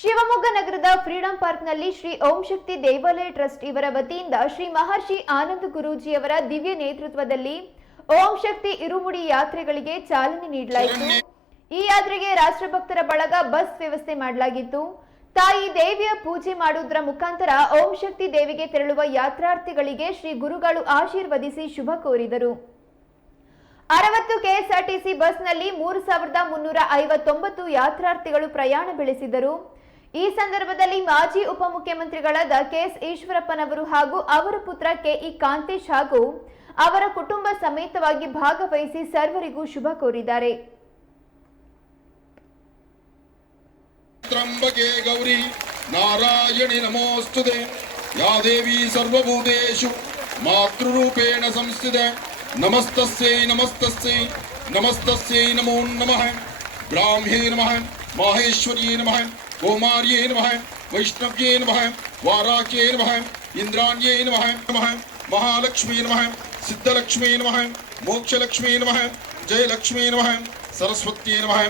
ಶಿವಮೊಗ್ಗ ನಗರದ ಫ್ರೀಡಂ ಪಾರ್ಕ್ನಲ್ಲಿ ಶ್ರೀ ಓಂ ಶಕ್ತಿ ದೇವಾಲಯ ಟ್ರಸ್ಟ್ ಇವರ ವತಿಯಿಂದ ಶ್ರೀ ಮಹರ್ಷಿ ಆನಂದ ಗುರೂಜಿಯವರ ದಿವ್ಯ ನೇತೃತ್ವದಲ್ಲಿ ಓಂ ಶಕ್ತಿ ಇರುಮುಡಿ ಯಾತ್ರೆಗಳಿಗೆ ಚಾಲನೆ ನೀಡಲಾಯಿತು. ಈ ಯಾತ್ರೆಗೆ ರಾಷ್ಟ್ರಭಕ್ತರ ಬಳಗ ಬಸ್ ವ್ಯವಸ್ಥೆ ಮಾಡಲಾಗಿತ್ತು. ತಾಯಿ ದೇವಿಯ ಪೂಜೆ ಮಾಡುವುದರ ಮುಖಾಂತರ ಓಂ ಶಕ್ತಿ ದೇವಿಗೆ ತೆರಳುವ ಯಾತ್ರಾರ್ಥಿಗಳಿಗೆ ಶ್ರೀ ಗುರುಗಳು ಆಶೀರ್ವದಿಸಿ ಶುಭ ಕೋರಿದರು. 60 ಕೆಎಸ್ಆರ್ಟಿಸಿ ಬಸ್ನಲ್ಲಿ 3359 ಯಾತ್ರಾರ್ಥಿಗಳು ಪ್ರಯಾಣ ಬೆಳೆಸಿದರು. ಈ ಸಂದರ್ಭದಲ್ಲಿ ಮಾಜಿ ಉಪಮುಖ್ಯಮಂತ್ರಿಗಳಾದ ಕೆಎಸ್ ಈಶ್ವರಪ್ಪನವರು ಹಾಗೂ ಅವರ ಪುತ್ರ ಕೆಇ ಕಾಂತೇಶ್ ಹಾಗೂ ಅವರ ಕುಟುಂಬ ಸಮೇತವಾಗಿ ಭಾಗವಹಿಸಿ ಸರ್ವರಿಗೂ ಶುಭ ಕೋರಿದ್ದಾರೆ. ತ್ರಂಬಕೆ ಗೌರಿ ನಾರಾಯಣಿ ನಮೋಸ್ತುತೆ ಯಾ ದೇವಿ ಸರ್ವಭೂತೇಷು ಮಾತೃರೂಪೇಣ ಸಂಸ್ಥಿತೆ ನಮಸ್ತಸ್ಯೈ ನಮಸ್ತಸ್ಯೈ ನಮಸ್ತಸ್ಯೈ ನಮೋ ನಮಃ ಬ್ರಾಹ್ಮ್ಯೈ ನಮಃ ಮಾಹೇಶ್ವರ್ಯೈ ನಮಃ ಕೌಮಾರ್ಯೈ ನಮಃ ವೈಷ್ಣವ್ಯೈ ನಮಃ ವಾರಾಕ್ಯೈ ನಮಃ ಇಂದ್ರಾಣ್ಯೈ ನಮಃ ನಮಃ ಮಹಾಲಕ್ಷ್ಮೀ ನಮಃ ಸಿದ್ಧಲಕ್ಷ್ಮೀ ನಮಃ ಮೋಕ್ಷಲಕ್ಷ್ಮೀ ನಮಃ ಜಯಲಕ್ಷ್ಮೀ ನಮಃ सरस्वती नमः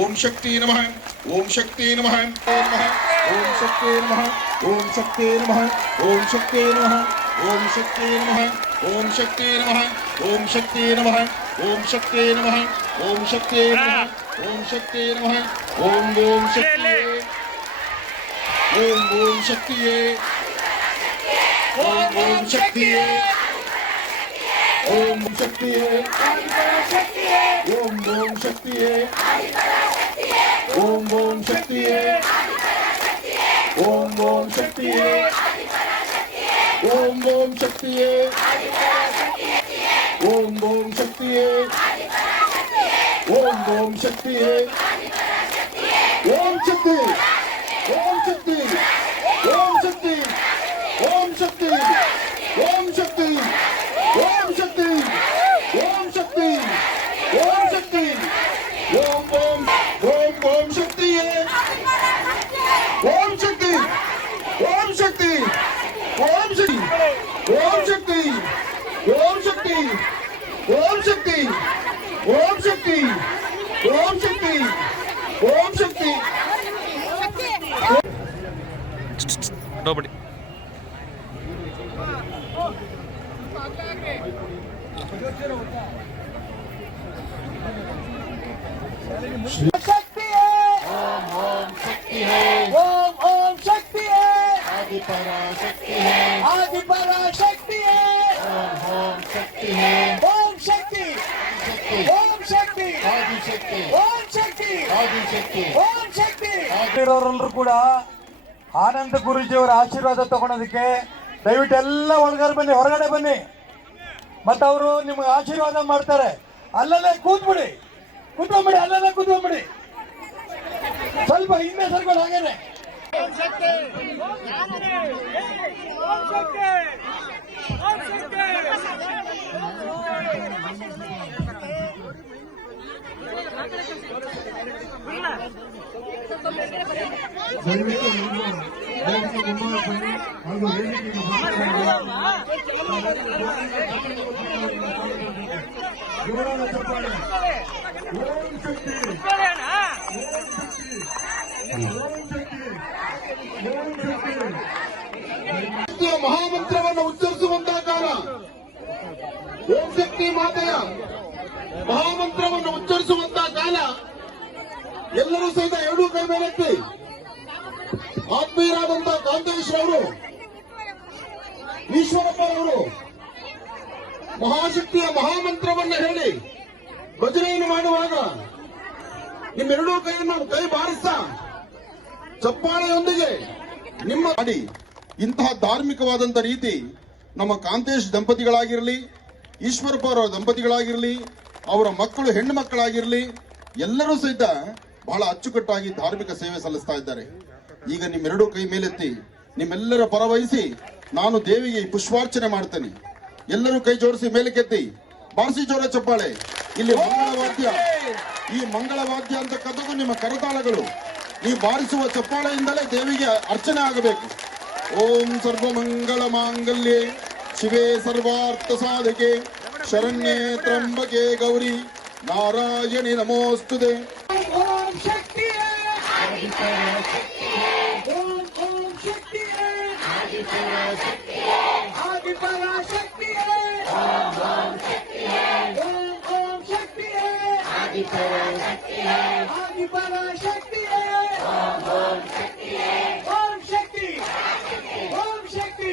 ओम शक्ति नमः ओम शक्ति नमः ओम शक्ति नमः ओम शक्ति नमः ओम शक्ति नमः ओम शक्ति नमः ओम शक्ति नमः ओम शक्ति नमः ओम शक्ति नमः ओम शक्ति नमः ओम शक्ति नमः ओम ओम शक्ति ओम शक्ति ओम शक्ति ओम शक्ति ओम ओम शक्ति ओम ओम शक्ति ओम ओम शक्ति ओम ओम शक्ति ओम ओम शक्ति ओम ओम शक्ति ओम शक्ति ओम शक्ति ओम शक्ति ओम शक्ति ओम शक्ति ओम शक्ति ओम शक्ति ओम शक्ति ओम ओम ओम ओम शक्ति ओम शक्ति ओम शक्ति ओम शक्ति ओम शक्ति ओम शक्ति ओम शक्ति ओम शक्ति ओम शक्ति ओम शक्ति Nobody. शक्ति है ओम ओम शक्ति है ओम ओम शक्ति है आदि पराशक्ति है आदि पराशक्ति है ओम ओम शक्ति है ओम शक्ति ओम शक्ति आदि शक्ति ओम शक्ति आदि शक्ति ओम शक्ति ಇರೋರೆಲ್ಲರೂ ಕೂಡ ಆನಂದ ಗುರೂಜಿ ಅವರ ಆಶೀರ್ವಾದ ತಗೊಳೋದಕ್ಕೆ ದಯವಿಟ್ಟು ಎಲ್ಲ ಹೊರಗಡೆ ಬನ್ನಿ ಮತ್ತೆ ಅವರು ನಿಮಗೆ ಆಶೀರ್ವಾದ ಮಾಡ್ತಾರೆ. ಅಲ್ಲಲ್ಲೇ ಕೂತ್ಬಿಡಿ ಅಲ್ಲಲ್ಲೇ ಕೂತ್ಕೊಂಡ್ಬಿಡಿ, ಸ್ವಲ್ಪ ಹಿಂದೆ ಸರ್ಕೊಂಡು ಹಾಗೇನೆ. ಮಹಾಮಂತ್ರವನ್ನು ಉಚ್ಚರಿಸುವಂತಹ ಕಾಲ, ಓಂ ಶಕ್ತಿ ಮಾತೆಯ ಮಹಾಮಂತ್ರವನ್ನು ಉಚ್ಚರಿಸುವಂತಹ ಕಾಲ. ಎಲ್ಲರೂ ಸಹಿತ ಎರಡೂ ಕೈ ಮೇಲೆತ್ತಿ ಆತ್ಮೀಯರಾದಂತಹ ಕಾಂತೇಶ್ ಅವರು, ಈಶ್ವರಪ್ಪನವರು ಮಹಾಶಕ್ತಿಯ ಮಹಾಮಂತ್ರವನ್ನು ಹೇಳಿ ಭಜನೆಯನ್ನು ಮಾಡುವಾಗ ನಿಮ್ಮೆರಡೂ ಕೈಯನ್ನು ಕೈ ಬಾರಿಸ್ತಾ ಚಪ್ಪಾಳೆಯೊಂದಿಗೆ ನಿಮ್ಮ ಮಾಡಿ ಇಂತಹ ಧಾರ್ಮಿಕವಾದಂತ ರೀತಿ ನಮ್ಮ ಕಾಂತೇಶ್ ದಂಪತಿಗಳಾಗಿರಲಿ, ಈಶ್ವರಪ್ಪ ಅವರ ದಂಪತಿಗಳಾಗಿರಲಿ, ಅವರ ಮಕ್ಕಳು ಹೆಣ್ಣು ಮಕ್ಕಳಾಗಿರಲಿ, ಎಲ್ಲರೂ ಸಹಿತ ಬಹಳ ಅಚ್ಚುಕಟ್ಟಾಗಿ ಧಾರ್ಮಿಕ ಸೇವೆ ಸಲ್ಲಿಸ್ತಾ ಇದ್ದಾರೆ. ಈಗ ನಿಮ್ಮೆರಡೂ ಕೈ ಮೇಲೆತ್ತಿ ನಿಮ್ಮೆಲ್ಲರ ಪರವಹಿಸಿ ನಾನು ದೇವಿಗೆ ಪುಷ್ಪಾರ್ಚನೆ ಮಾಡ್ತೇನೆ. ಎಲ್ಲರೂ ಕೈ ಜೋಡಿಸಿ ಮೇಲಕ್ಕೆತ್ತಿ ಬಾರಿಸಿ ಜೋರ ಚಪ್ಪಾಳೆ. ಇಲ್ಲಿ ಮಂಗಳವಾದ್ಯ, ಈ ಮಂಗಳವಾದ್ಯ ಅಂತಕ್ಕಂಥದ್ದು ನಿಮ್ಮ ಕರತಾಳಗಳು. ನೀವು ಬಾರಿಸುವ ಚಪ್ಪಾಳೆಯಿಂದಲೇ ದೇವಿಗೆ ಅರ್ಚನೆ ಆಗಬೇಕು. ಓಂ ಸರ್ವಮಂಗಳ ಮಾಂಗಲ್ಯೆ ಶಿವೆ ಸರ್ವಾರ್ಥ ಸಾಧಕೆ ಶರಣ್ಯೆ ತ್ರಂಬಕೆ ಗೌರಿ ನಾರಾಯಣಿ ನಮೋಸ್ತುತೆ. ओम शक्ति है आदिपराशक्ति है ओम ओम शक्ति है आदिपराशक्ति है आदिपराशक्ति है ओम शक्ति ओम शक्ति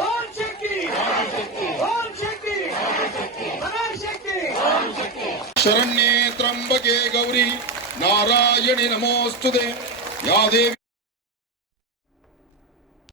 ओम शक्ति ओम शक्ति पराशक्ति शरण्ये त्र्यंबके गौरी नारायणि नमोस्तुते या देवी